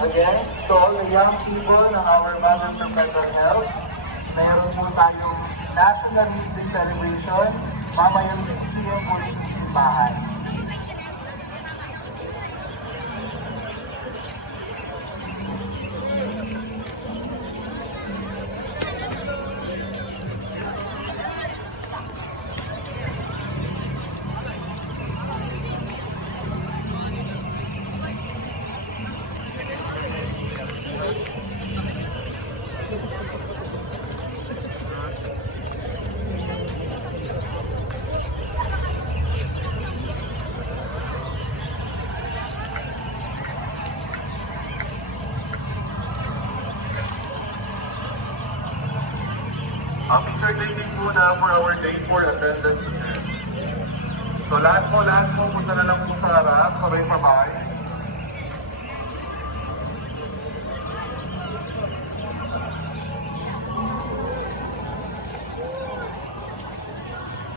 Again, to all the young people ng our Mother Perpetual Health, mayroon po tayong National Youth Day Celebration, mamayang 6 p.m. po rin sa simbahan. Mr. David po na for our day 4 attendance. So lahat po, punta na lang po sa harap, sabay pa bahay.